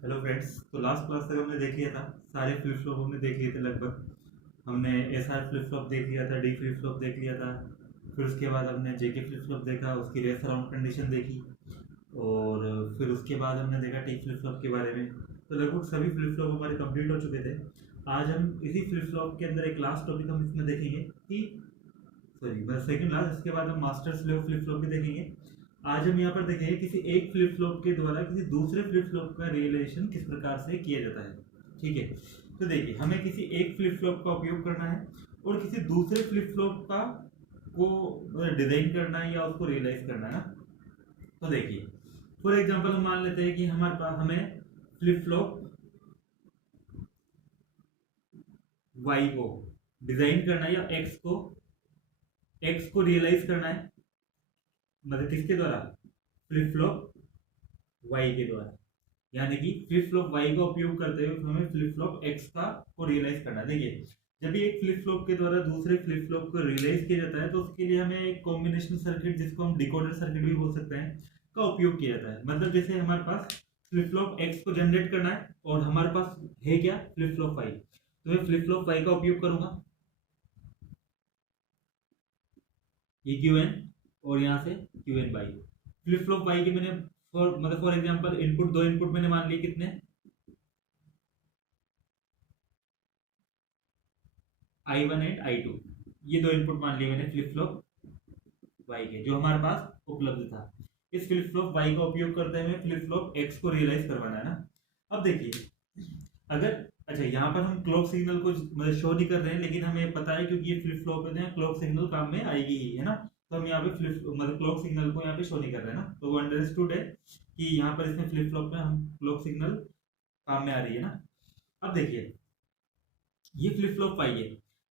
Hello friends. तो last class तक हमने देख लिया था, सारे फ्लिप फ्लॉप हमने देख लिए थे लगभग। हमने एस आर फ्लिप फ्लॉप देख लिया था, डी फ्लिप फ्लॉप देख लिया था। फिर उसके बाद हमने जे के फ्लिप फ्लॉप देखा, उसकी रेस अराउंड कंडीशन देखी। और फिर उसके बाद हमने देखा टी फ्लिप फ्लॉप के बारे में। तो लगभग सभी फ्लिप फ्लॉप हमारे कंप्लीट हो चुके थे। आज हम इसी फ्लिप फ्लॉप के अंदर एक लास्ट टॉपिक हम इसमें देखेंगे कि सॉरी बस सेकंड लास्ट, इसके बाद हम मास्टर स्लेव फ्लिप फ्लॉप भी देखेंगे। आज हम यहाँ पर देखेंगे किसी एक फ्लिप फ्लॉप के द्वारा किसी दूसरे फ्लिप फ्लॉप का रियलाइजेशन किस प्रकार से किया जाता है। ठीक है, तो देखिए हमें किसी एक फ्लिप फ्लॉप का उपयोग करना है और किसी दूसरे फ्लिप फ्लॉप का को डिजाइन करना है या उसको रियलाइज करना है ना। तो देखिए फॉर एग्जांपल हम मान लेते हैं कि हमारे पास हमें फ्लिप फ्लॉप वाई को डिजाइन करना है या एक्स को रियलाइज करना है, मतलब किसके द्वारा? फ्लिप फ्लॉप वाई के द्वारा। यानी कि फ्लिप फ्लॉप वाई का उपयोग करते हुए हमें फ्लिप फ्लॉप एक्स का को रियलाइज करना है। देखिए जब भी एक फ्लिप फ्लॉप के द्वारा दूसरे फ्लिप फ्लॉप को रियलाइज किया जाता है तो उसके लिए हमें एक कॉम्बिनेशन सर्किट, जिसको हम डिकोडर सर्किट भी बोल सकते हैं, का उपयोग किया जाता है। मतलब जैसे हमारे पास फ्लिप फ्लॉप एक्स को जनरेट करना है और हमारे पास है क्या, फ्लिप फ्लॉप वाई। तो मैं फ्लिप फ्लॉप वाई का उपयोग करूंगा, ये क्यू एन और यहाँ से Q N by. Flip flop Y के मैंने फॉर एग्जांपल इनपुट, दो इनपुट मैंने मान लिए कितने, I one and I two. ये दो इनपुट मान लिए मैंने फ्लिप फ्लॉप वाई के, जो हमारे पास उपलब्ध था। इस फ्लिप फ्लॉप वाई का उपयोग करते हुए फ्लिप फ्लॉप एक्स को रियलाइज करवाना है ना। अब देखिए अगर, अच्छा यहाँ पर हम क्लॉक सिग्नल को मतलब शो नहीं कर रहे हैं, लेकिन हमें पता है क्योंकि ये फ्लिप फ्लॉप है क्लॉक सिग्नल काम में आएगी ही, है ना। तो हम यहाँ पे फ्लिप मतलब क्लॉक सिग्नल को यहाँ पे शो नहीं कर रहे हैं ना, तो वो अंडरस्टूड है कि यहाँ पर इसमें फ्लिप फ्लॉप में हम क्लॉक सिग्नल काम में आ रही है ना। अब देखिए ये फ्लिप फ्लॉप पाई है।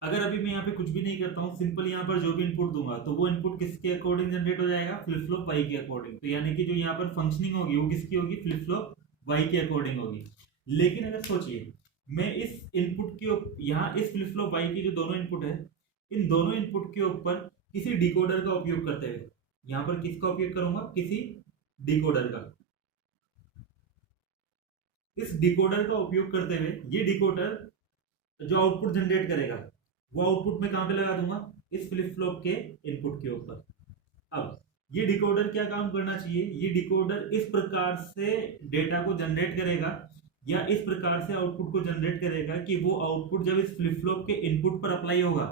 अगर अभी मैं यहाँ पे कुछ भी नहीं करता हूँ, सिंपल यहाँ पर जो भी इनपुट दूंगा तो वो इनपुट किसके अकॉर्डिंग जनरेट हो जाएगा, फ्लिप फ्लॉप वाई के अकॉर्डिंग। तो यानी कि जो यहाँ पर फंक्शनिंग होगी वो किसकी होगी, फ्लिप फ्लॉप वाई के अकॉर्डिंग होगी। लेकिन अगर सोचिए मैं इस इनपुट के यहाँ इस फ्लिप फ्लॉप वाई की जो दोनों इनपुट है, इन दोनों इनपुट के ऊपर किसी डिकोडर का उपयोग करते हुए, यहाँ पर किसका उपयोग करूंगा, किसी डिकोडर का। इस डिकोडर का उपयोग करते हुए ये डिकोडर जो आउटपुट जनरेट करेगा वो आउटपुट में कहां पे लगा दूंगा, इस फ्लिप फ्लॉप के इनपुट के ऊपर। अब ये डिकोडर क्या काम करना चाहिए, ये डिकोडर इस प्रकार से डेटा को जनरेट करेगा या इस प्रकार से आउटपुट को जनरेट करेगा कि वो आउटपुट जब इस फ्लिप फ्लॉप के इनपुट पर अप्लाई होगा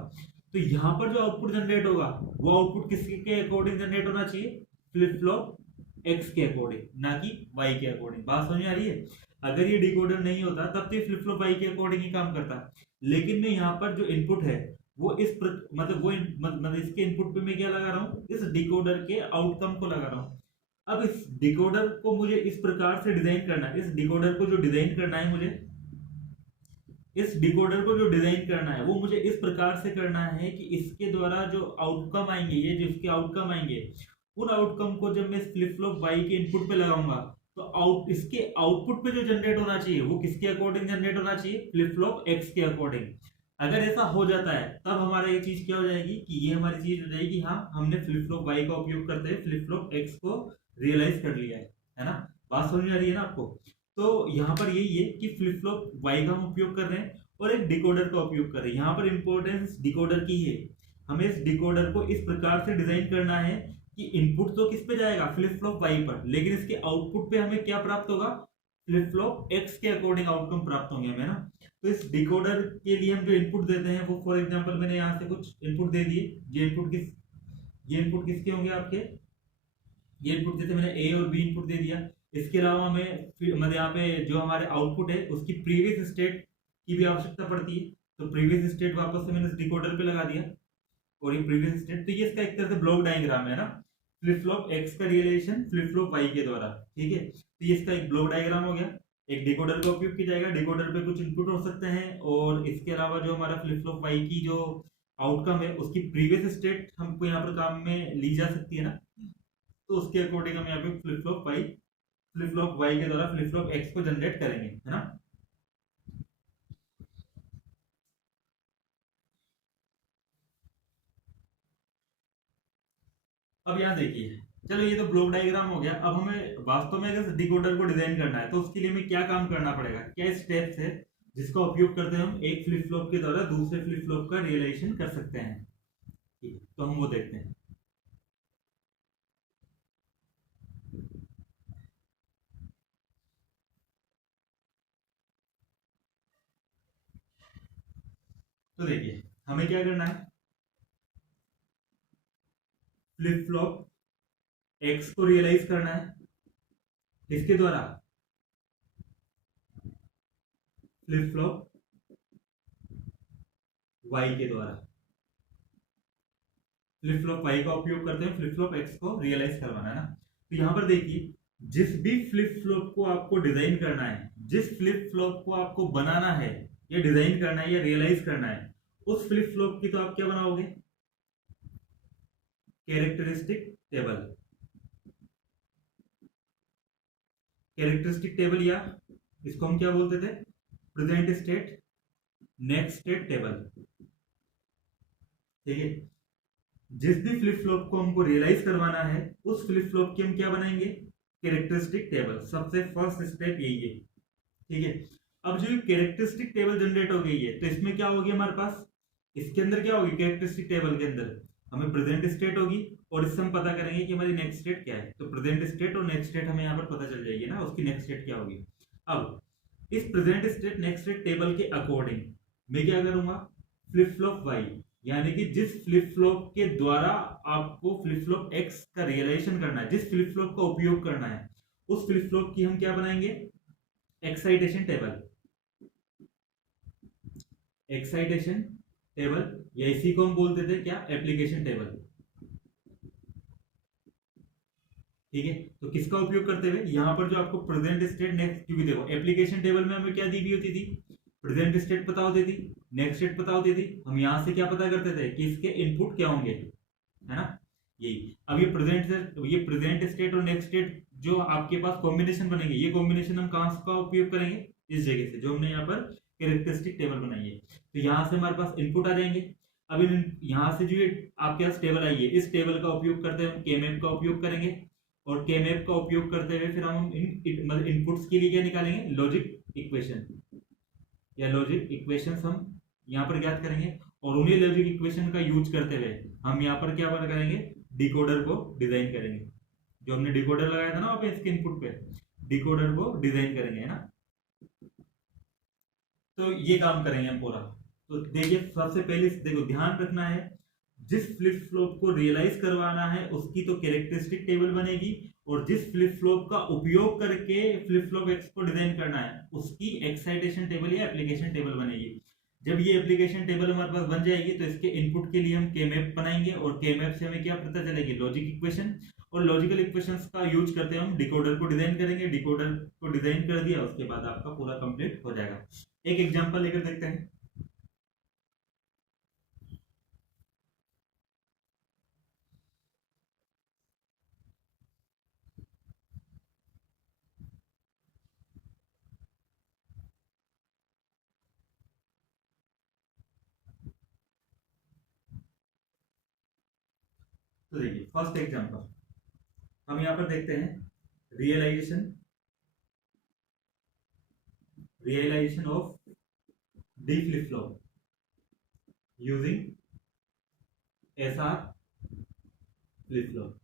तो यहाँ पर जो आउटपुट जनरेट होगा वो आउटपुट किसके अकॉर्डिंग जनरेट होना चाहिए, फ्लिप फ्लॉप एक्स के अकॉर्डिंग, ना कि वाई के अकॉर्डिंग। बात समझ आ रही है? अगर ये डिकोडर नहीं होता तब तो फ्लिप फ्लॉप वाई के अकॉर्डिंग ही काम करता, लेकिन मैं यहाँ पर जो इनपुट है वो मतलब मतलब इसके इनपुट पे मैं क्या लगा रहा हूँ, इस डिकोडर के आउटकम को लगा रहा हूँ। अब इस डिकोडर को मुझे इस प्रकार से डिजाइन करना है, इस डिकोडर को जो डिजाइन करना है मुझे, इस डिकोडर को जो डिजाइन करना है वो मुझे इस प्रकार से करना है कि इसके द्वारा जो आउटकम आएंगे, ये जो इसके आउटकम आएंगे, उन आउटकम को जब मैं इस फ्लिप फ्लॉप वाई के इनपुट पे लगाऊंगा तो इसके आउटपुट पे जो जनरेट होना चाहिए वो किसके अकॉर्डिंग जनरेट होना चाहिए, फ्लिप फ्लॉप एक्स के अकॉर्डिंग। अगर ऐसा हो जाता है तब हमारा ये चीज क्या हो जाएगी कि ये हमारी चीज हो जाएगी, हाँ हमने फ्लिप फ्लॉप वाई का उपयोग करते हुए फ्लिप फ्लॉप एक्स को रियलाइज कर लिया है ना। बात समझ में आ रही है ना आपको? तो यहाँ पर यही है कि फ्लिप फ्लॉप वाई का हम उपयोग कर रहे हैं और एक डिकोडर का उपयोग कर रहे हैं। यहाँ पर इंपॉर्टेंस डिकोडर की है। हमें इस डिकोडर को इस प्रकार से डिजाइन करना है कि इनपुट तो किस पे जाएगा, फ्लिप फ्लॉप वाई पर, लेकिन इसके आउटपुट पे हमें क्या प्राप्त होगा, फ्लिप फ्लॉप एक्स के अकॉर्डिंग आउटकम प्राप्त होंगे हमें ना। तो इस डिकोडर के लिए हम जो इनपुट देते हैं वो फॉर एग्जांपल मैंने यहाँ से कुछ इनपुट दे दिए। ये इनपुट किसके होंगे आपके, ये इनपुट जैसे मैंने ए और बी इनपुट दे दिया। इसके अलावा हमें मतलब यहाँ पे जो हमारे आउटपुट है उसकी प्रीवियस स्टेट की भी आवश्यकता पड़ती है। तो प्रीवियस स्टेट वापस से मैंने इस डिकोडर पे लगा दिया और ये प्रीवियस स्टेट, तो ये इसका एक तरह से ब्लॉक डायग्राम है ना, फ्लिप फ्लॉप एक्स का रियलाइजेशन फ्लिप फ्लॉप वाई के द्वारा। ठीक है, तो ये इसका एक ब्लॉक डायग्राम हो गया। एक डिकोडर का उपयोग किया जाएगा, डिकोडर पे कुछ इनपुट हो सकते हैं और इसके अलावा जो हमारा फ्लिप फ्लॉप वाई की जो आउटकम है उसकी प्रीवियस स्टेट हमको यहाँ पर काम में ली जा सकती है ना। तो उसके अकॉर्डिंग हम यहाँ पे फ्लिप फ्लॉप वाई के द्वारा फ्लिप फ्लॉप एक्स को जनरेट करेंगे, है ना। अब यहाँ देखिए चलो ये तो ब्लॉक डायग्राम हो गया। अब हमें वास्तव में अगर डिकोडर को डिजाइन करना है तो उसके लिए हमें क्या काम करना पड़ेगा, क्या स्टेप्स है जिसका उपयोग करते हैं हम एक फ्लिप फ्लॉप के द्वारा दूसरे फ्लिप फ्लॉप का रियलाइजेशन कर सकते हैं। ठीक है, तो हम वो देखते हैं। तो देखिए हमें क्या करना है, फ्लिप फ्लॉप एक्स को रियलाइज करना है किसके द्वारा, फ्लिप फ्लॉप वाई के द्वारा। फ्लिप फ्लॉप वाई का उपयोग करते हैं फ्लिप फ्लॉप एक्स को रियलाइज करवाना है ना। तो यहां पर देखिए जिस भी फ्लिप फ्लॉप को आपको डिजाइन करना है, जिस फ्लिप फ्लॉप को आपको बनाना है या डिजाइन करना है या रियलाइज करना है, उस फ्लिप फ्लॉप की तो आप क्या बनाओगे, कैरेक्टरिस्टिक टेबल। कैरेक्टरिस्टिक टेबल या इसको हम क्या बोलते थे, present state next state table. ठीक है, जिस भी फ्लिप फ्लॉप को हमको रियलाइज करवाना है उस फ्लिप फ्लॉप की हम क्या बनाएंगे, कैरेक्टरिस्टिक टेबल। सबसे फर्स्ट स्टेप यही है। ठीक है, अब जो कैरेक्टरिस्टिक टेबल जनरेट हो गई है तो इसमें क्या होगी हमारे पास, इसके अंदर क्या होगी, कैरेक्टरिस्टिक टेबल के अंदर हमें प्रेजेंट स्टेट होगी और इससे हम पता करेंगे कि हमारी नेक्स्ट स्टेट क्या है। तो प्रेजेंट स्टेट और नेक्स्ट स्टेट हमें यहाँ पर पता चल जाएगी ना, उसकी नेक्स्ट स्टेट क्या होगी। अब इस present state next state table के अकॉर्डिंग मैं क्या करूंगा, फ्लिप फ्लॉप वाई यानी कि जिस फ्लिप फ्लॉप के द्वारा आपको फ्लिप फ्लॉप एक्स का रियलाइजेशन करना है, जिस फ्लिप फ्लॉप का उपयोग करना है, उस फ्लिप फ्लॉप की हम क्या बनाएंगे, एक्साइटेशन टेबल। एक्साइटेशन टेबल या इसी को हम बोलते थे क्या, एप्लीकेशन टेबल। ठीक है, तो किसका उपयोग करते हुए, यहां पर जो आपको प्रेजेंट स्टेट नेक्स्ट, क्योंकि देखो एप्लीकेशन टेबल में हमें क्या दी हुई होती थी, प्रेजेंट स्टेट पता होती थी, नेक्स्ट स्टेट पता होती थी। हम यहां से क्या पता करते थे कि इसके इनपुट क्या होंगे, है ना। यही अब ये प्रेजेंट स्टेट और नेक्स्ट स्टेट जो आपके पास कॉम्बिनेशन बनेंगे, ये कॉम्बिनेशन हम कहां का उपयोग करेंगे, इस जगह से जो हमने यहाँ पर कैरेक्टरिस्टिक टेबल बनाई है। तो यहाँ से हमारे पास इनपुट आ जाएंगे। अब यहाँ से जो आपके पास टेबल आई है, इस टेबल का उपयोग करते हैं हम केमैप का उपयोग करेंगे और केमैप का उपयोग करते हुए फिर हम मतलब इनपुट्स के लिए क्या निकालेंगे, लॉजिक इक्वेशन या लॉजिक इक्वेशंस हम यहाँ पर ज्ञात करेंगे। और उन्हीं लॉजिक इक्वेशन का यूज करते हुए हम यहाँ पर क्या करेंगे, डिकोडर को डिजाइन करेंगे। जो हमने डिकोडर लगाया था ना वहां पे इसके इनपुट पे, डिकोडर को डिजाइन करेंगे, है ना। तो ये काम करेंगे हम पूरा। तो देखिए सबसे पहले देखो ध्यान रखना है, जिस फ्लिप फ्लॉप को रियलाइज करवाना है उसकी तो कैरेक्टरिस्टिक टेबल बनेगी, और जिस फ्लिप फ्लॉप का उपयोग करके फ्लिप फ्लॉप एक्स को डिजाइन करना है उसकी एक्साइटेशन टेबल या एप्लीकेशन टेबल बनेगी। जब ये एप्लीकेशन टेबल हमारे पास बन जाएगी तो इसके इनपुट के लिए हम केमैप बनाएंगे और केमैप से हमें क्या पता चलेगी, लॉजिक इक्वेशन। और लॉजिकल इक्वेशंस का यूज करते हम डिकोडर को डिजाइन करेंगे। डिकोडर को डिजाइन कर दिया उसके बाद आपका पूरा कंप्लीट हो जाएगा। एक एग्जांपल लेकर देखते हैं। तो देखिए फर्स्ट एग्जांपल हम यहां पर देखते हैं, realisation of D flip flop using SR flip flop.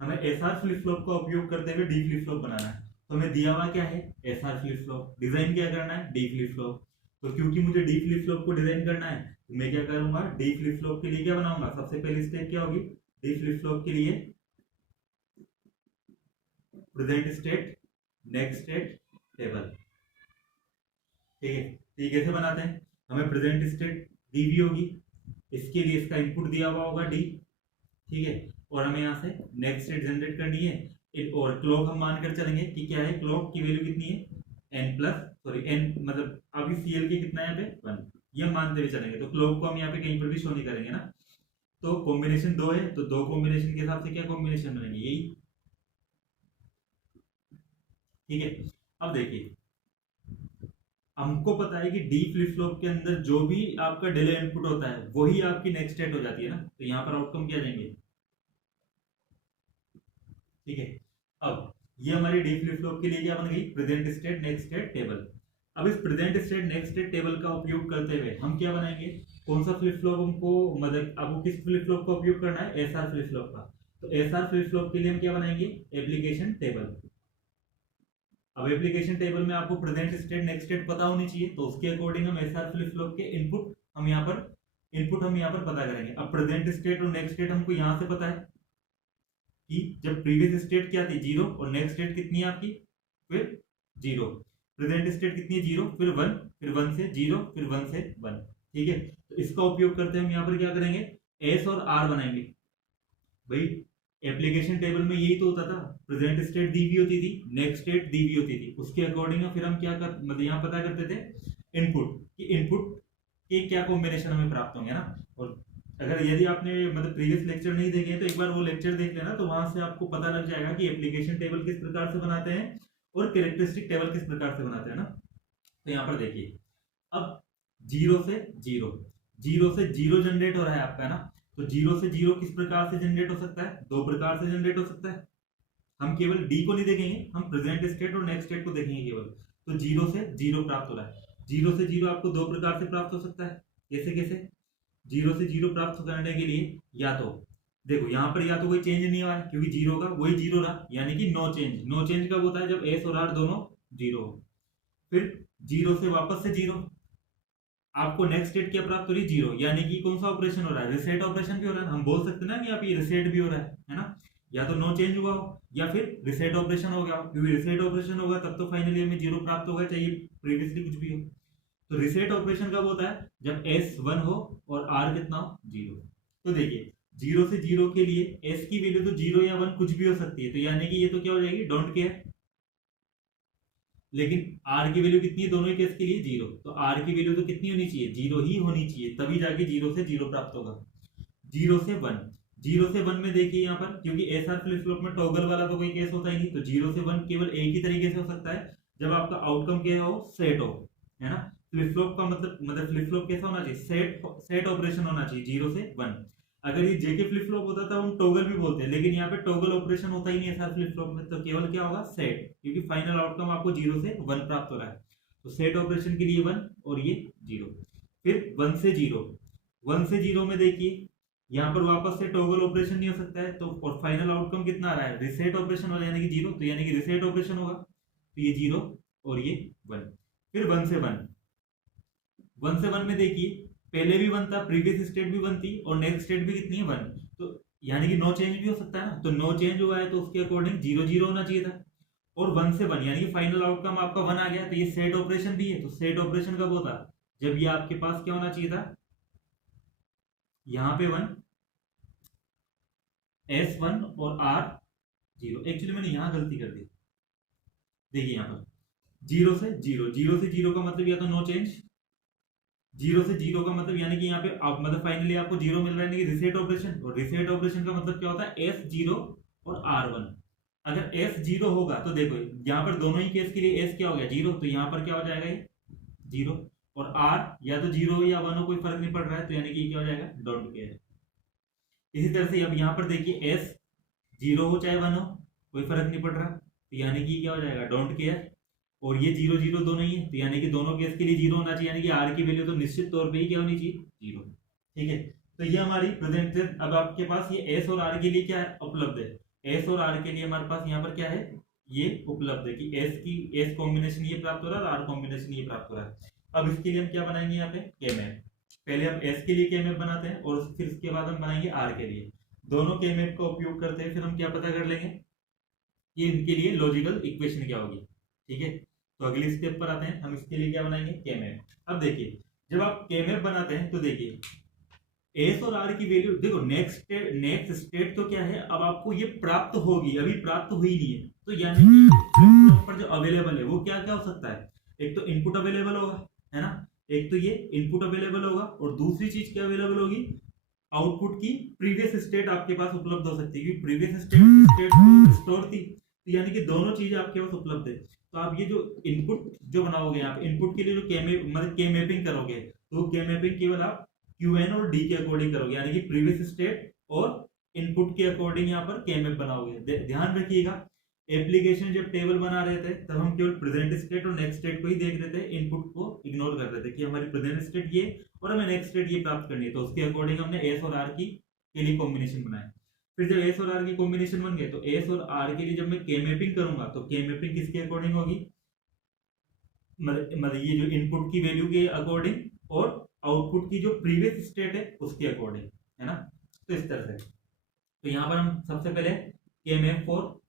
हमें एसआर फ्लिप फ्लॉप का उपयोग करते हुए डी फ्लिप फ्लॉप बनाना है। तो हमें दिया हुआ क्या है, एसआर फ्लिप फ्लॉप। डिजाइन क्या करना है, डी फ्लिप फ्लॉप। तो क्योंकि मुझे डी फ्लिप फ्लॉप को डिजाइन करना है तो मैं क्या करूंगा, डी फ्लिप फ्लॉप के लिए क्या बनाऊंगा, सबसे पहली स्टेप क्या होगी, डी फ्लिप फ्लॉप के लिए present state next state table. ठीक है, तो ये कैसे बनाते हैं, हमें प्रेजेंट स्टेट दी हुई होगी, इसके लिए इसका इनपुट दिया हुआ होगा डी। ठीक है, और हमें यहाँ से नेक्स्ट स्टेट जनरेट करनी है। और क्लॉक हम मानकर चलेंगे कि क्या है, क्लॉक की वैल्यू कितनी है, एन प्लस सॉरी एन मतलब अभी सीएल की कितना है यहाँ पे 1, ये हम मानते हुए चलेंगे। तो क्लॉक को हम यहाँ पे कहीं पर भी शो नहीं करेंगे ना। तो कॉम्बिनेशन 2 है तो 2 कॉम्बिनेशन के हिसाब से क्या कॉम्बिनेशन बनेंगे, यही। ठीक है, अब देखिए हमको पता है कि डी फ्लिप फ्लॉप के अंदर जो भी आपका डिले इनपुट होता है वही आपकी नेक्स्ट स्टेट हो जाती है ना। तो यहाँ पर आउटकम क्या देंगे, ठीक है। अब ये हमारी डी फ्लिप फ्लॉप के लिए क्या बन गई, present state next state table. अब इस present state next state table का उपयोग करते हुए हम क्या बनाएंगे, कौन सा फ्लिप फ्लॉप हमको, मतलब आपको किस फ्लिप फ्लॉप का उपयोग करना है, एसआर फ्लिप फ्लॉप का। तो एसआर फ्लिप फ्लॉप के लिए हम क्या बनाएंगे, एप्लीकेशन टेबल। अब एप्लीकेशन टेबल में आपको प्रेजेंट स्टेट नेक्स्ट स्टेट पता होनी चाहिए, तो उसके अकॉर्डिंग हम एसआर फ्लिप फ्लॉप के इनपुट हम यहाँ पर पता करेंगे। अब प्रेजेंट स्टेट और नेक्स्ट स्टेट हमको यहाँ से पता है कि जब प्रीवियस स्टेट क्या थी 0 और नेक्स्ट स्टेट कितनी है आपकी फिर 0, प्रेजेंट स्टेट कितनी है 0 फिर 1 फिर 1 से 0 फिर 1 से 1। ठीक है, तो इसका उपयोग करते हम यहाँ पर क्या करेंगे, एस और आर बनाएंगे। भाई एप्लीकेशन टेबल में यही तो होता था, प्रेजेंट स्टेट दी हुई होती थी, नेक्स्ट स्टेट दी हुई होती थी, उसके अकॉर्डिंग फिर हम क्या कर मतलब यहाँ पता करते थे इनपुट कि इनपुट के क्या कॉम्बिनेशन हमें प्राप्त होंगे ना। और अगर यदि आपने मतलब प्रीवियस लेक्चर नहीं देखे तो एक बार वो लेक्चर देख लेना, तो वहां से आपको पता लग जाएगा कि एप्लीकेशन टेबल किस प्रकार से बनाते हैं और कैरेक्टरिस्टिक टेबल किस प्रकार से बनाते हैं ना। तो यहाँ पर देखिए, अब 0 से 0 जनरेट हो रहा है आपका ना, तो 0 से 0 किस प्रकार से जनरेट हो सकता है, दो प्रकार से जनरेट हो सकता है। हम केवल डी को नहीं देखेंगे, हम प्रेजेंट स्टेट और नेक्स्ट स्टेट को देखेंगे केवल। तो 0 से 0 प्राप्त हो रहा है, 0 से 0 आपको दो प्रकार से प्राप्त हो सकता है। कैसे कैसे, 0 से 0 प्राप्त करने के लिए या तो देखो यहाँ पर या तो कोई चेंज नहीं हुआ है क्योंकि 0 का वही 0 रहा, यानी कि नो चेंज। नो चेंज कब होता है, जब एस और आर दोनों 0 हो। फिर 0 से वापस से 0, आपको नेक्स्ट स्टेट क्या प्राप्त हो रही है 0, यानी कि कौन सा ऑपरेशन हो रहा है, रिसेट ऑपरेशन भी हो रहा है। हम बोल सकते हैं ना कि यहाँ पे रिसेट भी हो रहा है ना, या तो नो चेंज हुआ हो या फिर रिसेट ऑपरेशन हो गया हो, क्योंकि रिसेट ऑपरेशन होगा तब तो फाइनली हमें 0 प्राप्त होगा, चाहिए प्रीवियसली कुछ भी हो। तो रिसेट ऑपरेशन कब होता है, जब एस 1 हो और आर कितना हो 0। तो देखिए 0 से 0 के लिए एस की वैल्यू तो 0 या 1 कुछ भी हो सकती है, तो यानी कि ये तो क्या हो जाएगी, डोंट केयर। लेकिन आर की वैल्यू कितनी है दोनों ही केस के लिए 0, तो आर की वैल्यू तो कितनी होनी चाहिए, 0 ही होनी चाहिए, तभी जाके 0 से 0 प्राप्त होगा। 0 से 1, 0 से 1 में देखिए यहाँ पर, क्योंकि एसआर फ्लिप फ्लॉप में टॉगल वाला तो कोई केस होता ही नहीं, तो 0 से 1 केवल एक ही तरीके से हो सकता है, जब आपका आउटकम क्या हो, सेट हो, है ना। फ्लिप फ्लॉप का मतलब फ्लिप फ्लॉप कैसा होना चाहिए, सेट ऑपरेशन होना चाहिए 0 से 1। अगर ये जेके फ्लिप फ्लॉप होता था हम टॉगल भी बोलते हैं, लेकिन यहाँ पे टॉगल ऑपरेशन होता ही नहीं है सर फ्लिप फ्लॉप में, तो केवल क्या होगा सेट, क्योंकि फाइनल आउटकम आपको 0 से 1 प्राप्त हो रहा है। तो सेट ऑपरेशन के लिए 1 और ये 0। फिर 1 से 0, 1 से 0 में देखिए यहाँ पर वापस से टॉगल ऑपरेशन नहीं हो सकता है, तो और फाइनल आउटकम कितना आ रहा है, रिसेट ऑपरेशन वाला, यानी कि 0, तो यानी कि रिसेट ऑपरेशन होगा, तो ये 0 और ये 1। फिर 1 से 1, 1 से 1 में देखिए पहले भी 1 था, प्रीवियस स्टेट भी 1 थी और नेक्स्ट स्टेट भी कितनी है 1, तो यानी कि नो चेंज भी हो सकता है ना, तो नो चेंज हुआ है तो उसके अकॉर्डिंग 0 0 होना चाहिए था। और 1 से 1 यानी कि फाइनल आउटकम आपका 1 आ गया, तो ये सेट ऑपरेशन भी है, तो सेट ऑपरेशन कब होता, जब ये आपके पास क्या होना चाहिए था, यहाँ पे 1 S1 और R0। एक्चुअली मैंने यहाँ गलती कर दी, देखिए यहाँ पर 0 से 0, 0 से 0 का मतलब या तो नो चेंज, 0 से 0 का मतलब यानी कि यहाँ पे आप मतलब फाइनली आपको 0 मिल रहा है, यानी कि रिसेट ऑपरेशन, और रिसेट ऑपरेशन का मतलब क्या होता है S0 और R1। अगर S0 होगा तो देखो यहाँ पर दोनों ही केस के लिए S क्या हो गया 0, तो यहाँ पर क्या हो जाएगा ये 0, और R या तो 0 या 1 हो कोई फर्क नहीं पड़ रहा है, तो यानी कि क्या हो जाएगा डोंट केयर। इसी तरह से अब यहाँ पर देखिए S 0 हो चाहे 1 हो कोई फर्क नहीं पड़ रहा, तो यानी कि क्या हो जाएगा डोंट केयर। और ये 0 0 दोनों ही है, तो यानी कि दोनों केस के लिए 0 होना चाहिए, यानी कि आर की वैल्यू तो निश्चित तौर पे ही क्या होनी चाहिए 0। ठीक है, तो ये हमारी प्रेजेंट। अब आपके पास ये एस और आर के लिए क्या है उपलब्ध है, एस और आर के लिए हमारे पास यहाँ पर क्या है ये उपलब्ध है कि एस कॉम्बिनेशन ये प्राप्त हो रहा है और आर कॉम्बिनेशन ये प्राप्त हो रहा है। अब इसके लिए हम क्या बनाएंगे यहाँ पे के मैप, पहले हम एस के लिए के मैप बनाते हैं और फिर उसके बाद हम बनाएंगे आर के लिए। दोनों के मैप का उपयोग करते हैं, फिर हम क्या पता कर लेंगे कि इनके लिए लॉजिकल इक्वेशन क्या होगी। ठीक है, तो अगले स्टेप पर आते हैं, हम इसके लिए क्या बनाएंगे के मैप। अब देखिए जब आप के मैप बनाते हैं तो देखिए एस और आर की वैल्यू देखो, नेक्स्ट स्टेट तो क्या है, अब आपको ये प्राप्त होगी, अभी प्राप्त हुई नहीं है, तो यानी कि पर जो अवेलेबल है वो क्या क्या हो सकता है, एक तो इनपुट अवेलेबल होगा, है ना, एक तो ये इनपुट अवेलेबल होगा, और दूसरी चीज क्या अवेलेबल होगी, आउटपुट की प्रीवियस स्टेट आपके पास उपलब्ध हो सकती है, क्योंकि प्रीवियस स्टेट स्टोर थी, तो यानी कि दोनों चीज आपके पास उपलब्ध है। तो आप ये जो इनपुट जो बनाओगे आप इनपुट के लिए जो के मैपिंग करोगे, तो के मैपिंग केवल आप क्यूएन और डी के अकॉर्डिंग करोगे, यानी कि प्रीवियस स्टेट और इनपुट के अकॉर्डिंग यहाँ पर केएमएफ बनाओगे। ध्यान रखिएगा, एप्लीकेशन जब टेबल बना रहे थे तब हम केवल प्रेजेंट स्टेट और नेक्स्ट स्टेट को ही देख रहे थे, इनपुट को इग्नोर कर रहे थे कि हमारी प्रेजेंट स्टेट ये और हमें नेक्स्ट स्टेट ये प्राप्त करनी है। तो उसके अकॉर्डिंग हमने एस और आर की के लिए कॉम्बिनेशन बनाया। फिर जब एस और आर की कॉम्बिनेशन बन गए तो एस और आर के लिए जब मैं के मैपिंग करूंगा तो के मैपिंग किसके अकॉर्डिंग होगी, मतलब ये जो इनपुट की वैल्यू के अकॉर्डिंग और आउटपुट की जो प्रीवियस स्टेट है उसके अकॉर्डिंग, है ना। तो इस तरह से, तो यहां पर हम सबसे पहले के मैप फॉर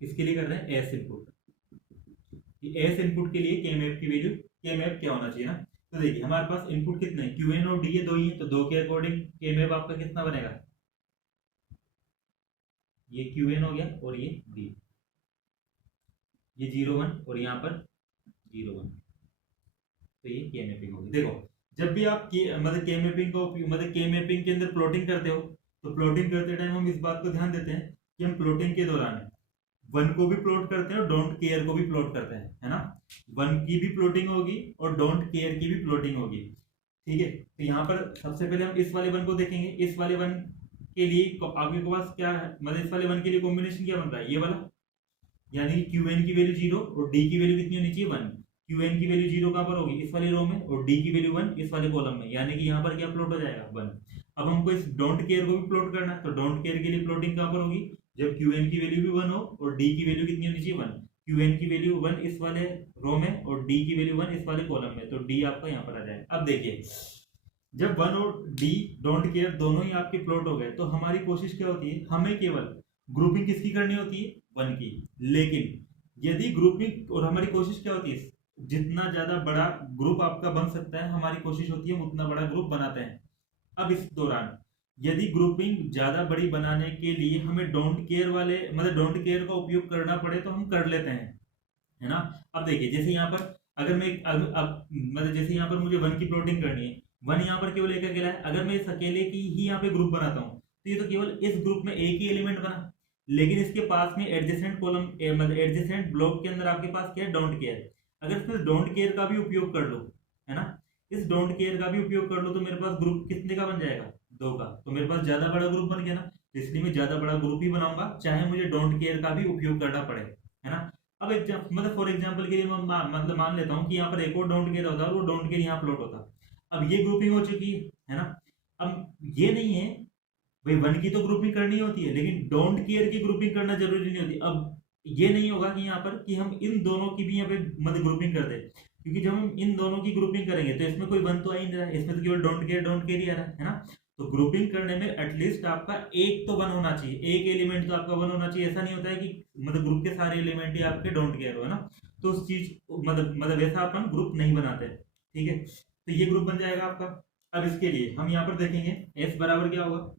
इसके लिए कर रहे हैं एस इनपुट। एस इनपुट के लिए के मैप की वैल्यू, के मैप क्या होना चाहिए ना। तो देखिए हमारे पास इनपुट कितने हैं, क्यू एन और डी, ये दो ही है, तो दो के अकॉर्डिंग के मैप आपका कितना बनेगा, ये क्यू एन हो गया और ये डी, ये 0 1 और यहाँ पर 0 1, तो ये के मैपिंग होगी। देखो जब भी आप मतलब के मैपिंग को मतलब के मैपिंग के अंदर प्लॉटिंग करते हो तो प्लॉटिंग करते टाइम हम इस बात को ध्यान देते हैं कि हम प्लॉटिंग के दौरान वन को भी प्लॉट करते हैं और डोंट केयर को भी प्लॉट करते हैं, है ना। वन की भी प्लॉटिंग होगी और डोंट केयर की भी प्लॉटिंग होगी, ठीक है। तो यहाँ पर सबसे पहले हम इस वाले वन को देखेंगे। इस वाले वन के लिए आपके पास क्या है, मतलब इस वाले वन के लिए कॉम्बिनेशन क्या बन रहा है, ये वाला, यानी क्यू एन की वैल्यू 0 और डी की वैल्यू कितनी होनी चाहिए 1। क्यू एन की वैल्यू 0 कहां पर होगी, इस वाली रो में, और डी की वैल्यू 1 इस वाले कॉलम में, यानी कि यहाँ पर क्या प्लॉट हो जाएगा 1। अब हमको इस डोंट केयर को भी प्लॉट करना है, तो डोंट केयर के लिए प्लॉटिंग कहां पर होगी, जब क्यू एन की वैल्यू भी 1 हो और डी की वैल्यू कितनी होनी चाहिए 1। क्यू एन की वैल्यू 1 इस वाले रो में और डी की वैल्यू 1 इस वाले कॉलम में, तो डी आपका यहाँ पर आ जाएगा। अब देखिए जब 1 और डी डोंट केयर दोनों ही आपके प्लॉट हो गए तो हमारी कोशिश क्या होती है, हमें केवल ग्रुपिंग किसकी करनी होती है, 1 की। लेकिन यदि ग्रुपिंग, और हमारी कोशिश क्या होती है, जितना ज्यादा बड़ा ग्रुप आपका बन सकता है हमारी कोशिश होती है हम उतना बड़ा ग्रुप बनाते हैं। अब इस दौरान यदि ग्रुपिंग ज्यादा बड़ी बनाने के लिए हमें डोंट केयर वाले मतलब डोंट केयर का उपयोग करना पड़े तो हम कर लेते हैं, है ना। अब देखिए जैसे यहाँ पर अगर मैं अब मतलब जैसे यहाँ पर मुझे 1 की प्लॉटिंग करनी है, 1 यहाँ पर केवल एक अकेला है, अगर मैं इस अकेले की ही यहाँ पे ग्रुप बनाता हूँ तो ये तो केवल इस ग्रुप में एक ही एलिमेंट बना, लेकिन इसके पास में एडजेसेंट कॉलम मतलब एडजेसेंट ब्लॉक के अंदर आपके पास क्या है, डोंट केयर। अगर इसमें डोंट केयर का भी उपयोग कर लो, है ना, इस डोंट केयर का भी उपयोग कर लो तो मेरे पास ग्रुप कितने का बन जाएगा, 2 का। तो मेरे पास ज्यादा बड़ा ग्रुप बन गया ना, इसलिए मैं ज्यादा बड़ा ग्रुप ही बनाऊंगा चाहे मुझे डोंट केयर का भी उपयोग करना पड़े, है ना। अब मतलब फॉर एग्जांपल के लिए मतलब मान लेता हूँ कि यहाँ पर एक और डोंट केयर होता है और वो डोंट केयर यहाँ प्लॉट होता। अब ये ग्रुपिंग हो चुकी है ना। अब ये नहीं है भाई 1 की तो ग्रुपिंग करनी होती है लेकिन डोंट केयर की ग्रुपिंग करना जरूरी नहीं होती। अब ये नहीं होगा कि यहाँ पर कि हम इन दोनों की भी यहाँ पे मतलब ग्रुपिंग कर दें, क्योंकि जब हम इन दोनों की ग्रुपिंग करेंगे तो इसमें कोई 1 तो आ ही नहीं रहा है, इसमें तो केवल डोंट केयर ही आ रहा है ना। तो ग्रुपिंग करने में एटलीस्ट आपका एक तो 1 होना चाहिए, एक एलिमेंट तो आपका 1 होना चाहिए। ऐसा नहीं होता है कि मतलब ग्रुप के सारे एलिमेंट ही आपके डोंट केयर हो, है ना। तो उस चीज मतलब वैसा अपन ग्रुप नहीं बनाते, ठीक है। तो ये ग्रुप बन जाएगा आपका। अब इसके लिए हम यहाँ पर देखेंगे एस बराबर क्या होगा,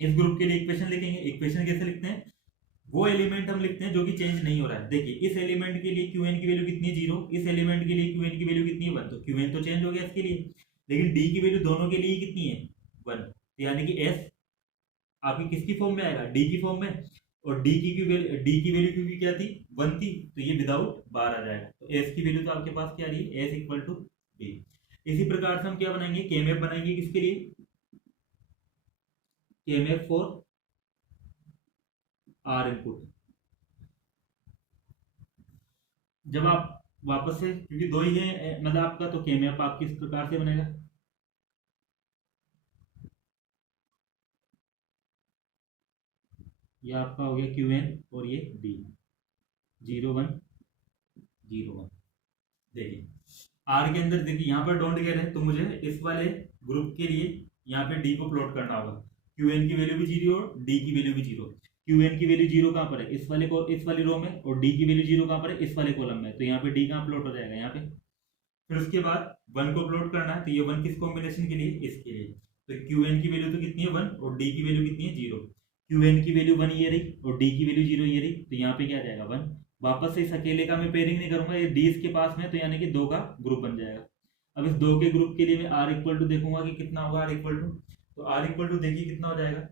इस ग्रुप के लिए इक्वेशन लिखेंगे। इक्वेशन कैसे लिखते हैं, वो एलिमेंट हम लिखते हैं जो कि चेंज नहीं हो रहा है। देखिए इस एलिमेंट के लिए क्यू एन की वैल्यू कितनी है 0, इस एलिमेंट के लिए क्यू एन की वैल्यू कितनी है 1, तो क्यू एन तो चेंज हो गया इसके लिए, लेकिन डी की वैल्यू दोनों के लिए कितनी है 1, यानी कि एस आपकी किसकी फॉर्म में आएगा, डी की फॉर्म में। और डी की वैल्यू क्योंकि क्या थी 1 थी तो ये विदाउट बार आ जाएगा। तो एस की वैल्यू तो आपके पास क्या आ रही है, एस इक्वल टू डी। इसी प्रकार से हम क्या बनाएंगे, केएमएफ बनाएंगे किसके लिए, केएमएफ फॉर आर इनपुट। जब आप वापस से, क्योंकि 2 ही है मतलब आपका, तो केएमएफ आप किस प्रकार से बनेगा, ये आपका हो गया क्यू एन और ये डी 0 1 0 1। देखिए आर के अंदर देखिए यहाँ पर डोंट केयर है तो मुझे इस वाले ग्रुप के लिए यहाँ पे डी को प्लॉट करना होगा। क्यू एन की वैल्यू भी 0 और डी की वैल्यू भी 0। क्यू एन की वैल्यू 0 कहाँ पर है, इस वाली रो में, और डी की वैल्यू 0 कहाँ पर है, इस वाले कॉलम में। तो यहाँ पे डी कहाँ प्लॉट हो जाएगा, यहाँ पे। फिर उसके बाद 1 को प्लॉट करना है, तो ये 1 किस कॉम्बिनेशन के लिए, इसके लिए। तो क्यू एन की वैल्यू तो कितनी है 1 और डी की वैल्यू कितनी है 0। क्यू एन की वैल्यू 1 ये रही और डी की वैल्यू 0 ये रही, तो यहाँ पे क्या आ जाएगा 1। वापस से इस अकेले का मैं पेयरिंग नहीं करूंगा, ये डी इसके पास में, तो यानी कि 2 का ग्रुप बन जाएगा। अब इस 2 के ग्रुप के लिए मैं आर इक्वल टू देखूंगा कि कितना होगा आर इक्वल टू, तो आर इक्वल टू देखिए कितना हो जाएगा।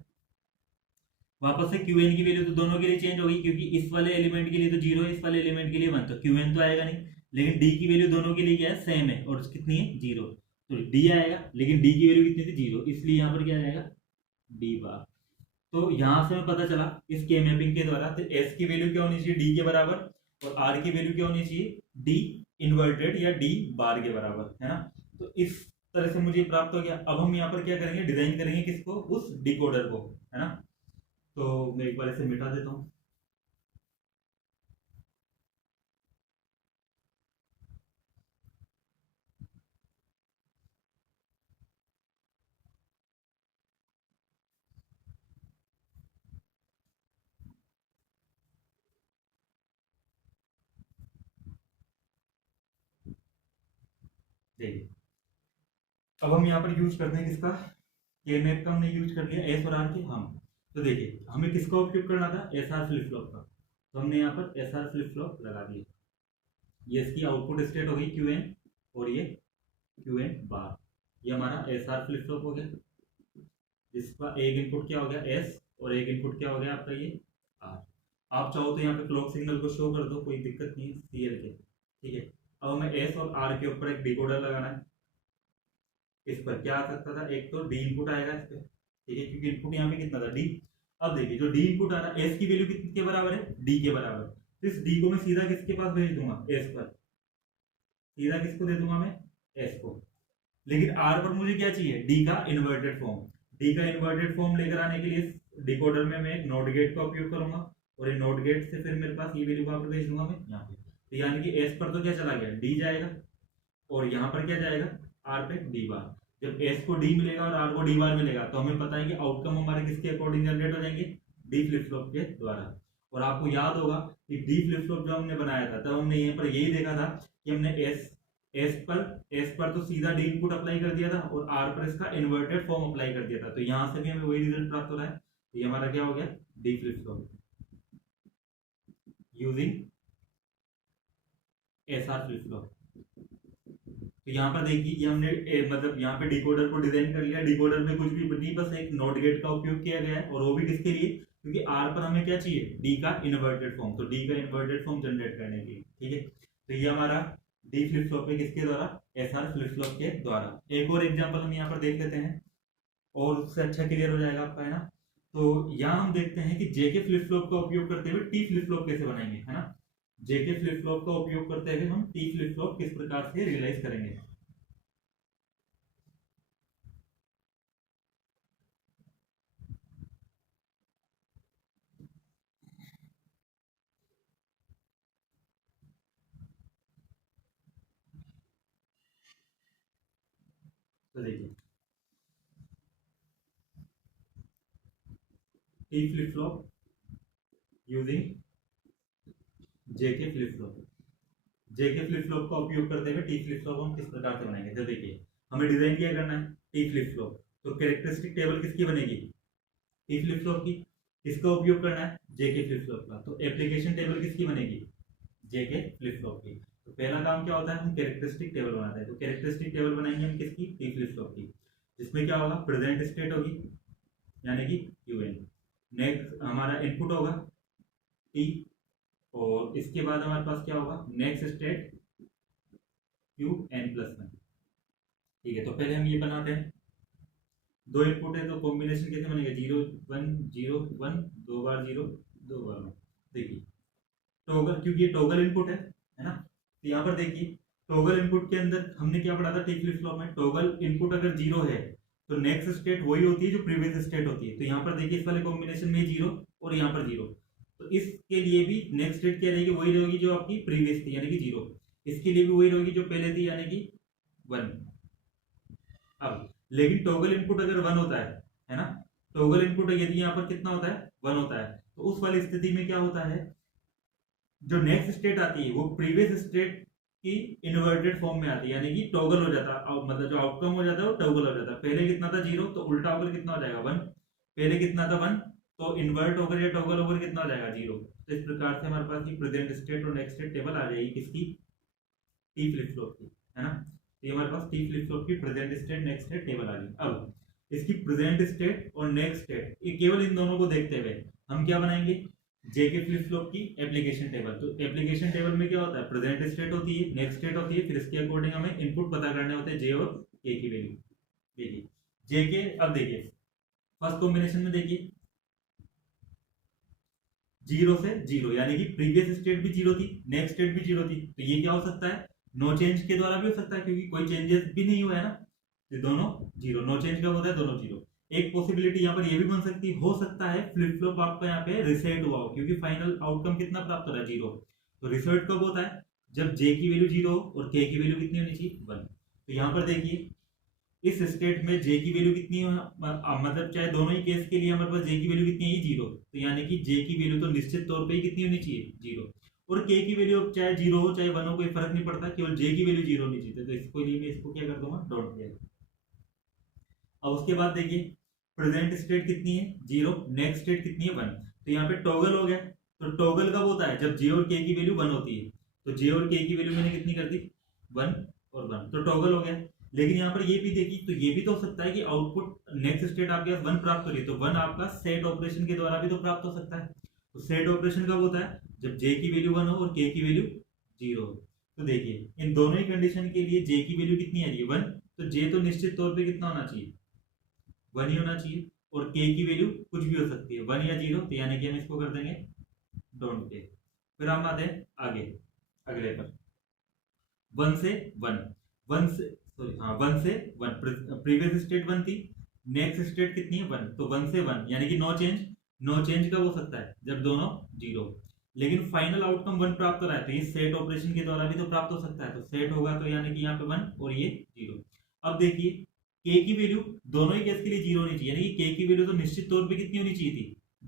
वापस से क्यू एन की वैल्यू तो दोनों के लिए चेंज होगी, क्योंकि इस वाले एलिमेंट के लिए तो 0 है, इस वाले एलिमेंट के लिए 1, तो क्यू एन तो आएगा नहीं, लेकिन डी की वैल्यू दोनों के लिए क्या है, सेम है, और कितनी है 0। तो डी आएगा, लेकिन डी की वैल्यू कितनी थी 0, इसलिए यहाँ पर क्या आ जाएगा डी बार। तो यहाँ से हमें पता चला इस के मैपिंग के द्वारा तो एस की वैल्यू क्या होनी चाहिए डी के बराबर और आर की वैल्यू क्या होनी चाहिए डी इन्वर्टेड या डी बार के बराबर, है ना। तो इस तरह से मुझे प्राप्त हो गया। अब हम यहाँ पर क्या करेंगे, डिजाइन करेंगे किसको, उस डिकोडर को, है ना। तो मैं एक बार इसे मिटा देता हूँ। देखिए अब हम यहाँ पर यूज करते हैं किसका, के मैप का हमने यूज कर लिया, एस और आर के हम। तो देखिए हमें किसका उपयोग करना था, एस आर फ्लिप फ्लॉप का। तो हमने यहाँ पर एस आर फ्लिप फ्लॉप लगा दिया। ये इसकी आउटपुट स्टेट हो गई क्यू एन और ये क्यू एन बार। ये हमारा एस आर फ्लिप फ्लॉप हो गया, जिसका एक इनपुट क्या हो गया एस और एक इनपुट क्या हो गया आपका ये आर। आप चाहो तो यहाँ पे क्लॉक सिग्नल को शो कर दो, कोई दिक्कत नहीं है, सीएल के, ठीक है। अब हमें एस और आर के ऊपर एक डिकोडर लगाना है। इस पर क्या आ सकता था, एक तो डी इनपुट आएगा इस पर, ठीक है, क्योंकि इनपुट यहाँ पे कितना था डी। अब देखिए जो डी इनपुट आ रहा है एस की वैल्यू कितने के बराबर है, डी के बराबर। तो इस डी को मैं सीधा किसके पास भेज दूंगा, एस पर, सीधा किसको दे दूंगा मैं, एस को। लेकिन आर पर मुझे क्या चाहिए, डी का इन्वर्टेड फॉर्म। डी का इन्वर्टेड फॉर्म लेकर आने के लिए डिकोडर में मैं एक नोट गेट का उपयोग करूंगा और ये नोट गेट से फिर मेरे पास ये वैल्यू कहां पर भेज दूंगा मैं, यहाँ पे। तो यानी कि एस पर तो क्या चला गया, डी जाएगा, और यहाँ पर क्या जाएगा, आर पे डी बार। जब एस को डी मिलेगा और आर को डी बार मिलेगा तो हमें पता है कि आउटकम हमारे किसके अकॉर्डिंग जनरेट हो जाएंगे, डी फ्लिप फ्लॉप के द्वारा। और आपको याद होगा कि डी फ्लिप फ्लॉप जो हमने बनाया था तब हमने यहाँ पर यही देखा था कि हमने एस पर तो सीधा डी इनपुट अप्लाई कर दिया था और आर पर इसका इन्वर्टेड फॉर्म अप्लाई कर दिया था। तो यहां से भी हमें वही रिजल्ट प्राप्त हो रहा है। तो ये हमारा क्या हो गया, D flip flop using S R flip flop. तो यहाँ पर देखिए कि हमने मतलब यहाँ पे डिकोडर को डिजाइन कर लिया। डिकोडर में कुछ भी नहीं, बस एक नॉट गेट का उपयोग किया गया है, और वो भी किसके लिए, क्योंकि आर पर हमें क्या चाहिए, डी का इन्वर्टेड फॉर्म। तो डी का इन्वर्टेड फॉर्म जनरेट करने के लिए, ठीक है। तो ये हमारा डी फ्लिप फ्लॉप है किसके द्वारा, एस आर फ्लिप फ्लॉप के द्वारा। एक और एग्जाम्पल हम यहाँ पर देख लेते हैं और उससे अच्छा क्लियर हो जाएगा आपका, है ना। तो यहाँ हम देखते हैं कि जेके फ्लिप फ्लॉप का उपयोग करते हुए टी फ्लिप फ्लॉप कैसे बनाएंगे, है ना। जेके फ्लिप फ्लॉप का उपयोग करते हुए हम टी फ्लिप फ्लॉप किस प्रकार से रियलाइज करेंगे। तो देखिए T flip flop using JK flip flop. JK flip flop का उपयोग करते हुए टी फ्लिप फ्लॉप हम किस प्रकार से बनाएंगे। तो देखिए हमें डिजाइन क्या करना है, टी फ्लिप फ्लॉप। तो कैरेक्टरिस्टिक टेबल किसकी बनेगी, टी फ्लिप फ्लॉप की। किसका उपयोग करना है, जेके फ्लिप फ्लॉप का। तो एप्लीकेशन टेबल किसकी बनेगी, जेके फ्लिप फ्लॉप की। तो पहला काम क्या होता है, हम कैरेक्टरिस्टिक टेबल बनाते हैं। तो कैरेक्टरिस्टिक टेबल बनाएंगे हम किसकी, टी फ्लिप फ्लॉप की, जिसमें क्या होगा, प्रेजेंट स्टेट होगी यानी कि यूएन। नेक्स्ट हमारा इनपुट होगा टी, और इसके बाद हमारे पास क्या होगा, next state Q N plus one. ठीक है, तो पहले हम ये बनाते हैं। दो इनपुट है तो कॉम्बिनेशन कैसे बनेगा, 0 1 0 1, 2 बार 0 2 बार 1। देखिए टॉगल, क्योंकि ये टॉगल इनपुट है ना। तो यहाँ पर देखिए टॉगल इनपुट के अंदर हमने क्या पढ़ा था टी फ्लिप फ्लॉप में, टॉगल इनपुट अगर 0 है तो नेक्स्ट स्टेट वही होती है जो प्रीवियस स्टेट होती है। तो यहाँ पर देखिए इस वाले कॉम्बिनेशन में 0 और यहाँ पर 0, तो इसके लिए भी नेक्स्ट स्टेट क्या रहेगी, वही रहेगी जो आपकी प्रीवियस थी यानी कि 0। इसके लिए भी वही रहेगी जो पहले थी यानी कि 1। अब लेकिन टॉगल इनपुट अगर 1 होता है ना, टॉगल इनपुट यदि यहाँ पर कितना होता है, 1 होता है, तो उस वाली स्थिति में क्या होता है, जो नेक्स्ट स्टेट आती है वो प्रीवियस स्टेट की इन्वर्टेड फॉर्म में आती है, यानी कि टॉगल हो जाता है, मतलब जो आउटकम हो जाता है वो टॉगल हो जाता है। पहले कितना था 0, तो उल्टा होकर कितना हो जाएगा 1। पहले कितना था 1, तो इन्वर्ट होकर या टॉगल होकर कितना हो जाएगा 0। तो इस प्रकार से हमारे पास प्रेजेंट स्टेट और नेक्स्ट स्टेट टेबल आ जाएगी किसकी, टी फ्लिप फ्लॉप की, है ना। तो ये हमारे पास टी फ्लिप फ्लॉप की present state next state table आ गई। अब इसकी प्रेजेंट स्टेट और नेक्स्ट स्टेट, ये केवल इन दोनों को देखते हुए हम क्या बनाएंगे, जेके फ्लिप फ्लॉप की एप्लीकेशन टेबल। तो एप्लीकेशन टेबल में क्या होता है, प्रेजेंट स्टेट होती है, नेक्स्ट स्टेट होती है, फिर इसके अकॉर्डिंग हमें इनपुट पता करने होते हैं जे और के की वैल्यू देखिए जे के। अब देखिए फर्स्ट कॉम्बिनेशन में देखिए 0 से 0 यानी कि प्रीवियस स्टेट भी 0 थी, नेक्स्ट स्टेट भी 0 थी, तो ये क्या हो सकता है नो चेंज के द्वारा भी हो सकता है क्योंकि कोई चेंजेस भी नहीं हुआ है ना, तो दोनों 0। नो चेंज कब होता है दोनों 0। एक पॉसिबिलिटी यहाँ पर ये भी बन सकती हो सकता है फ्लिप फ्लॉप आपका यहाँ पे रिसेट हुआ हो क्योंकि फाइनल आउटकम कितना प्राप्त हो रहा है 0, तो रिसेट कब होता है जब जे की वैल्यू 0 और के की वैल्यू कितनी होनी चाहिए 1। तो यहाँ पर देखिए इस स्टेट में जे की वैल्यू कितनी है, मतलब चाहे दोनों ही केस के लिए हमारे पास जे की वैल्यू कितनी है 0, तो यानी कि जे की वैल्यू तो निश्चित तौर पे ही कितनी होनी चाहिए 0, और के की वैल्यू चाहे 0 हो चाहे 1 हो कोई फर्क नहीं पड़ता, केवल जे की वैल्यू 0 होनी चाहिए, तो इसको लिए मैं इसको क्या कर दूंगा डॉट केयर। अब उसके बाद देखिए प्रेजेंट स्टेट कितनी है 0, नेक्स्ट स्टेट कितनी है 1, तो यहाँ पे टॉगल हो गया। तो टॉगल कब होता है जब जे और के की वैल्यू 1 होती है, तो जे और के की वैल्यू मैंने कितनी कर दी 1 और 1, तो टॉगल हो गया। लेकिन यहाँ पर ये भी देखिए तो ये भी तो हो सकता है कि आउटपुट नेक्स्ट स्टेट आपके पास 1 प्राप्त हो रही है, तो 1 आपका सेट ऑपरेशन के द्वारा भी तो प्राप्त हो सकता है। तो सेट ऑपरेशन कब होता है जब जे की वैल्यू 1 हो और के की वैल्यू 0 हो। तो देखिए इन दोनों ही कंडीशन के लिए जे की वैल्यू कितनी आ रही है 1, तो जे तो निश्चित तौर पे कितना होना चाहिए 1 ही होना चाहिए, और के की वैल्यू कुछ भी हो सकती है 1 या 0, तो यानी कि हम इसको कर देंगे डोंट के। फिर हम आते हैं आगे अगले पर 1 से 1 से सॉरी हाँ 1 से 1 प्रीवियस स्टेट 1 थी, नेक्स्ट स्टेट कितनी है 1, तो 1 से 1 यानी कि नो चेंज कब हो सकता है जब दोनों 0, लेकिन फाइनल आउटकम 1 प्राप्त हो रहा है तो ये सेट ऑपरेशन के द्वारा भी तो प्राप्त हो सकता है, तो सेट होगा तो यानी कि यहाँ पे 1 और ये 0। अब देखिए के की वैल्यू दोनों ही केस के लिए 0 होनी चाहिए, यानी कि के की वैल्यू तो निश्चित तौर पे कितनी होनी चाहिए थी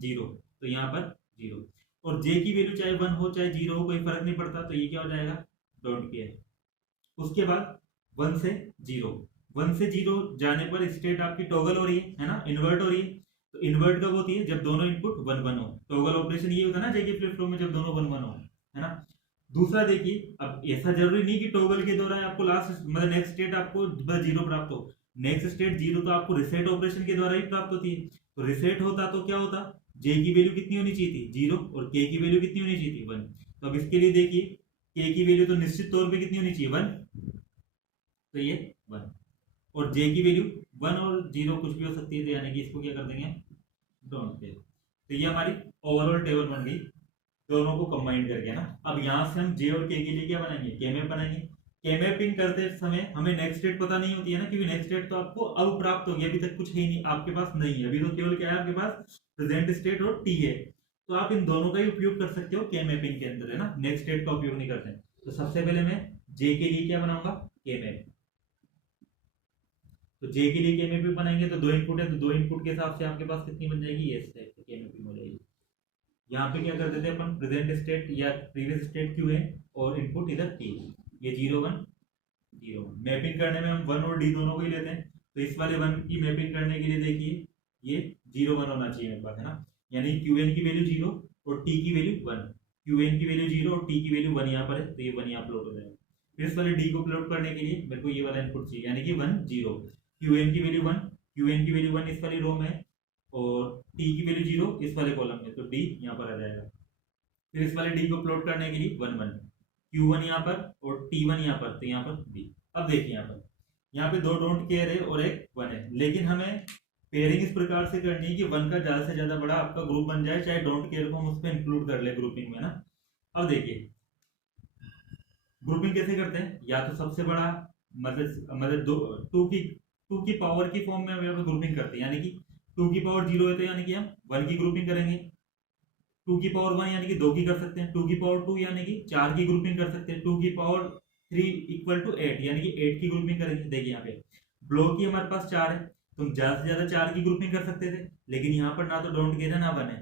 0, तो यहाँ पर 0, और जे की वैल्यू चाहे 1 हो चाहे 0 हो कोई फर्क नहीं पड़ता, तो ये क्या हो जाएगा डोंट केयर। उसके बाद 1 से 0 जाने पर स्टेट आपकी टॉगल हो रही है ना, इन्वर्ट हो रही है, तो इन्वर्ट कब होती है जब दोनों इनपुट 1 1 हो। टॉगल ऑपरेशन ये होता है ना जे के फ्लिप फ्लॉप में जब दोनों 1 1 हो, है ना। दूसरा देखिए अब ऐसा जरूरी नहीं कि टॉगल के दौरान आपको लास्ट मतलब नेक्स्ट स्टेट आपको 0 प्राप्त हो, नेक्स्ट स्टेट 0 तो आपको रिसेट ऑपरेशन के द्वारा ही प्राप्त होती है, तो रिसेट होता तो क्या होता जे की वैल्यू कितनी होनी चाहिए थी 0 और के की वैल्यू कितनी होनी चाहिए थी 1। तो अब इसके लिए देखिए के की वैल्यू तो निश्चित तौर पे कितनी होनी चाहिए 1, तो ये 1, और जे की वैल्यू 1 और 0 कुछ भी हो सकती है, तो यानी कि इसको क्या कर देंगे डोंट केयर। तो ये हमारी ओवरऑल टेबल बन गई दोनों को कंबाइन करके ना। अब यहाँ से हम जे और के लिए क्या बनाएंगे के मैप बनाएंगे। के मैपिंग करते समय हमें नेक्स्ट स्टेट पता नहीं होती है ना, क्योंकि नेक्स्ट स्टेट तो आपको अब प्राप्त हो गया, अभी तक कुछ है ही नहीं आपके पास नहीं है, अभी तो केवल क्या है आपके पास प्रेजेंट स्टेट और टी है, तो आप इन दोनों का ही उपयोग कर सकते हो के मैपिंग के अंदर, है ना, नेक्स्ट स्टेट का उपयोग नहीं करते। तो सबसे पहले मैं जे के लिए क्या बनाऊंगा के मैप, तो जे के लिए के मैपिंग बनाएंगे तो 2 इनपुट है, तो 2 इनपुट के हिसाब से आपके पास कितनी बन जाएगी ये स्टेट के मैपिंग हो जाएगी। यहाँ पे क्या कर देते हैं अपन प्रेजेंट स्टेट या प्रीवियस स्टेट क्यू है और इनपुट इधर टी, ये 0 1 0 1। मैपिंग करने में हम 1 और डी दोनों को ही लेते हैं, तो इस वाले 1 की मैपिंग करने के लिए देखिए ये 0 1 होना चाहिए मेरे पास, है ना, यानी क्यू एन की वैल्यू 0 और टी की वैल्यू 1, क्यू एन की वैल्यू 0 और टी की वैल्यू 1 यहाँ पर है, तो ये 1 यहाँ प्लॉट हो जाएगा। फिर इस वाले डी को प्लॉट करने के लिए मेरे को ये वाला इनपुट चाहिए, यानी कि 1 0, क्यू एन की वैल्यू 1, क्यू एन की वैल्यू 1 इस वाली रो में है और टी की वैल्यू 0 इस वाले कॉलम में, तो डी यहाँ पर आ जाएगा। फिर इस वाले डी को प्लॉट करने के लिए 1 1, Q1 यहाँ पर और T1 यहाँ पर, तो यहाँ पर B। अब देखिए यहाँ पे 2 डोंट केयर है और एक 1 है, लेकिन हमें पेयरिंग इस प्रकार से करनी है कि 1 का ज्यादा से ज्यादा बड़ा आपका ग्रुप बन जाए, चाहे डोंट केयर को हम उस पर इंक्लूड कर ले ग्रुपिंग में ना। अब देखिए ग्रुपिंग कैसे करते हैं, या तो सबसे बड़ा मतलब 2 की पावर की फॉर्म में हम ग्रुपिंग करते हैं, यानी कि 2 की पावर 0 है तो यानी कि हम 1 की ग्रुपिंग करेंगे, 2 की पावर 1 यानी कि 2 की कर सकते हैं, 2 की पावर 2 यानी कि 4 की ग्रुपिंग कर सकते हैं, 2 की पावर 3 इक्वल टू 8 यानी कि 8 की ग्रुपिंग करेंगे। देखिए यहाँ पे ब्लॉक ही हमारे पास 4 है, तो हम ज्यादा से ज्यादा 4 की ग्रुपिंग कर सकते थे, लेकिन यहाँ पर ना तो डोंट केयर है ना 1 है,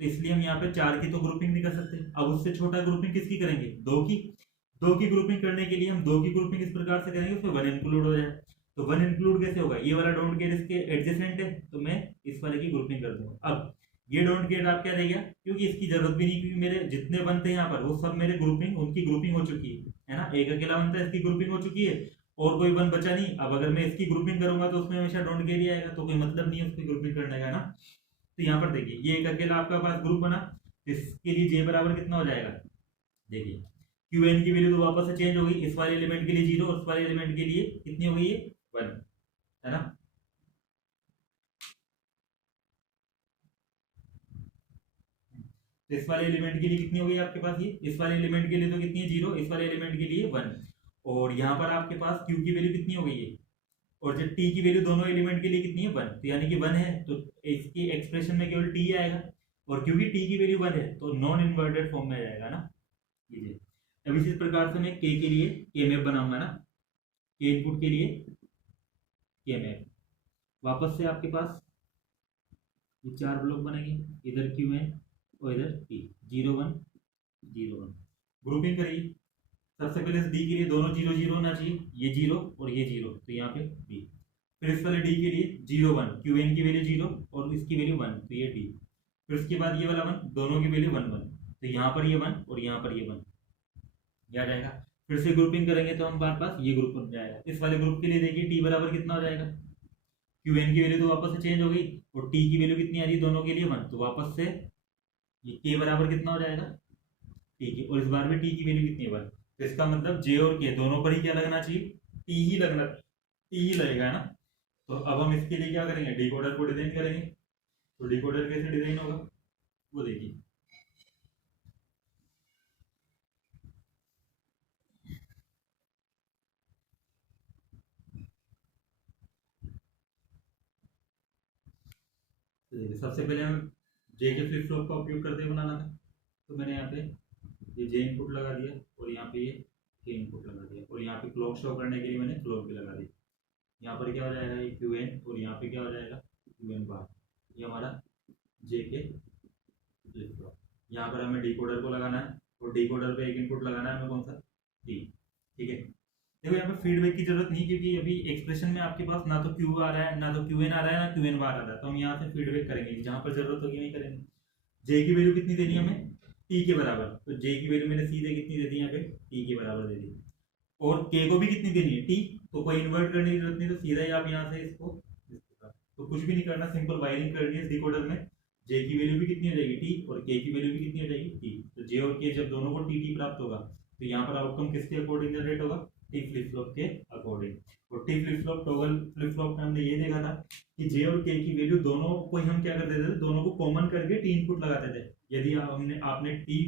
तो इसलिए हम यहाँ पे 4 की तो ग्रुपिंग नहीं कर सकते। अब उससे छोटा ग्रुपिंग किसकी करेंगे 2 की ग्रुपिंग करने के लिए हम 2 की ग्रुपिंग इस प्रकार से करेंगे उसमें 1 इंक्लूड हो जाए, तो 1 इंक्लूड कैसे होगा, ये वाला डोंट केयर इसके एडजेसेंट है तो मैं इस वाले की ग्रुपिंग कर दूंगा। अब ये डोंट केयर आप क्या रह गया, क्योंकि इसकी जरूरत भी नहीं, क्योंकि मेरे जितने वन थे यहाँ पर वो सब मेरे ग्रुपिंग उनकी ग्रुपिंग हो चुकी है ना, एक अकेला वन था इसकी ग्रुपिंग हो चुकी है और कोई वन बचा नहीं। अब अगर मैं इसकी ग्रुपिंग करूंगा तो उसमें हमेशा डोंट केयर ही आएगा, तो कोई मतलब नहीं है उसकी ग्रुपिंग करने का ना। तो यहाँ पर देखिए ये एक अकेला आपका पास ग्रुप बना, इसके लिए जे बराबर कितना हो जाएगा, देखिए क्यू एन की वैल्यू तो वापस से चेंज होगी, इस वाले एलिमेंट के लिए 0 और इस वाले एलिमेंट के लिए कितनी हो गई है 1, है ना। तो इस वाले एलिमेंट के लिए कितनी हो गई आपके पास, ये इस वाले एलिमेंट के लिए तो कितनी है 0, इस वाले एलिमेंट के लिए 1, और यहाँ पर आपके पास q की वैल्यू कितनी हो गई है, और जब t की वैल्यू दोनों एलिमेंट के लिए कितनी है 1, तो यानी कि 1 है, तो इसकी एक्सप्रेशन में केवल t आएगा, और क्योंकि t की वैल्यू 1 है तो नॉन इन्वर्टेड फॉर्म में जाएगा ना। ये अब इसी प्रकार से मैं k के लिए k मैप बनाऊंगा ना, k इनपुट के लिए k मैप, वापस से आपके पास ये 4 ब्लॉक बनेंगे, इधर q है और इधर t, 0 1 0 1, ग्रुपिंग करिए। सबसे पहले डी के लिए दोनों 0 0 होना चाहिए, ये 0 और ये 0, तो यहाँ पे डी। फिर इस वाले डी के लिए 0 1, क्यू एन की वैल्यू 0 और इसकी वैल्यू 1, तो ये डी। फिर उसके बाद ये वाला 1, दोनों की वैल्यू 1 1, तो यहाँ पर ये 1 और यहाँ पर ये 1, क्या जाएगा। फिर से ग्रुपिंग करेंगे तो हमारे पास ये ग्रुप बन जाएगा। इस वाले ग्रुप के लिए देखिए टी बराबर कितना हो जाएगा, क्यू एन की वैल्यू तो वापस से चेंज हो गई, और टी की वैल्यू कितनी आ रही है दोनों के लिए 1, तो वापस से ये के बराबर कितना हो जाएगा टी की, और इस बार में टी की वैल्यू कितनी है 1, तो इसका मतलब जे और के दोनों पर ही क्या लगना चाहिए, टी ही लगना, टी ही लगेगा ना। तो अब हम इसके लिए क्या करेंगे, डिकोडर को डिजाइन करेंगे। तो डिकोडर कैसे डिजाइन होगा वो देखिए। तो देखिए सबसे पहले हमें जे के फ्लिप फ्लॉप का उपयोग करते हुए बनाना था, तो मैंने यहाँ पे ये जे इनपुट लगा दिया और यहाँ पे ये के इनपुट लगा दिया, और यहाँ पे क्लॉक शो करने के लिए मैंने क्लॉक भी लगा दी। यहाँ पर क्या हो जाएगा ये क्यू एन, और यहाँ पे क्या हो जाएगा क्यू एन बार, ये हमारा जे के फ्लिप फ्लॉप। यहाँ पर हमें डिकोडर को लगाना है, और डिकोडर पे एक इनपुट लगाना है हमें कौन सा, टी, ठीक है। देखो यहाँ पे फीडबैक की जरूरत नहीं, क्योंकि अभी एक्सप्रेशन में आपके पास ना तो क्यू आ रहा है, ना तो क्यू एन आ रहा है, ना क्यू एन बार आ रहा है, तो हम यहाँ से फीडबैक करेंगे, जहाँ पर जरूरत होगी नहीं करेंगे। जे की वैल्यू कितनी देनी है हमें, टी के बराबर, तो जे की वैल्यू मैंने सीधे कितनी दे दी यहाँ पे, टी के बराबर दे दी, और के को भी कितनी देनी है टी, तो कोई इन्वर्ट करने की जरूरत नहीं, तो सीधा ही आप यहाँ से इसको, तो कुछ भी नहीं करना, सिंपल वायरिंग करनी है डिकोडर में। जे की वैल्यू भी कितनी हो जाएगी टी, और के की वैल्यू भी कितनी हो जाएगी टी, तो जे और के जब दोनों को टी टी प्राप्त होगा, तो यहाँ पर आउटकम किसके अकॉर्डिंग जनरेट होगा, टी फ्लिप फ्लॉप के अकॉर्डिंग। और T flip flop toggle flip flop में हमने ये देखा था कि जे और के की वैल्यू दोनों को हम क्या करते थे, दोनों को कॉमन करके टी इनपुट लगाते थे। यदि आपने टी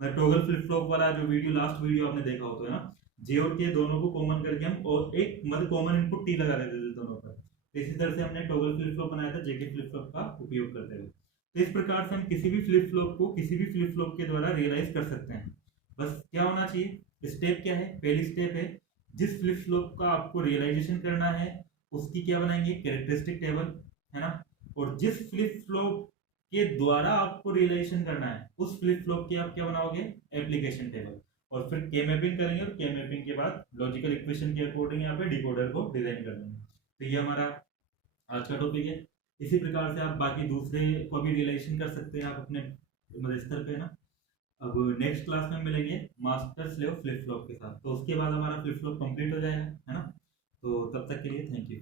टॉगल फ्लिप फ्लॉप वाला जो वीडियो, लास्ट वीडियो आपने देखा हो तो, है ना, जे और के दोनों को कॉमन करके हम और एक मतलब कॉमन इनपुट टी लगा देते थे दोनों पर। तो इसी तरह से हमने टॉगल फ्लिप फ्लॉप बनाया था जेके फ्लिप फ्लॉप का उपयोग करते हुए। तो इस प्रकार से हम किसी भी फ्लिप फ्लॉप को किसी भी फ्लिप फ्लॉप के द्वारा रियलाइज कर सकते हैं। बस क्या होना चाहिए, स्टेप क्या है, पहली स्टेप है जिस फ्लिप फ्लॉप का आपको रियलाइजेशन करना है उसकी क्या बनाएंगे, कैरेक्टरिस्टिक टेबल, है ना। और जिस फ्लिप फ्लॉप के द्वारा आपको रियलाइजेशन करना है उस फ्लिप फ्लॉप की आप क्या बनाओगे, एप्लीकेशन टेबल, और फिर के मैपिंग करेंगे, और के मैपिंग के बाद लॉजिकल इक्वेशन के अकॉर्डिंग यहाँ पे डिकोडर को डिजाइन कर देंगे। तो ये हमारा आज का टॉपिक है। इसी प्रकार से आप बाकी दूसरे को भी रियलाइजेशन कर सकते हैं आप अपने स्तर पे ना। अब नेक्स्ट क्लास में मिलेंगे मास्टर स्लेव फ्लिप फ्लॉप के साथ, तो उसके बाद हमारा फ्लिप फ्लॉप कंप्लीट हो जाएगा, है ना। तो तब तक के लिए थैंक यू।